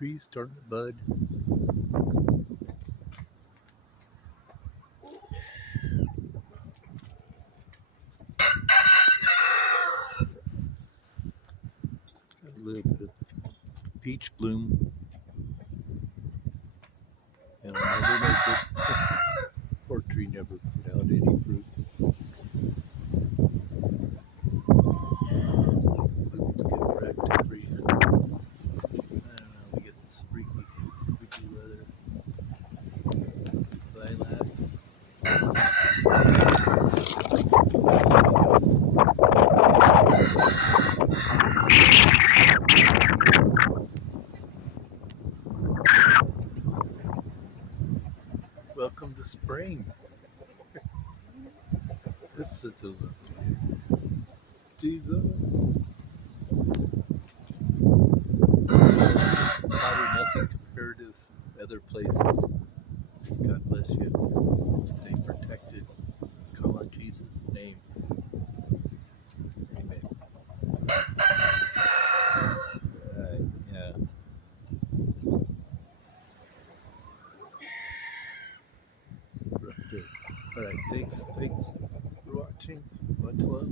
trees starting to bud. Got a little bit of peach bloom. And I'll never make it. Poor tree never put out any fruit. Let's get wrecked every year. I don't know, we get the springy weather. Lilacs. Welcome to spring. This is a probably nothing compared to other places. God bless you. Stay protected. Call on Jesus' name. Amen. Yeah. Right there. All right. Thanks for watching. Much love.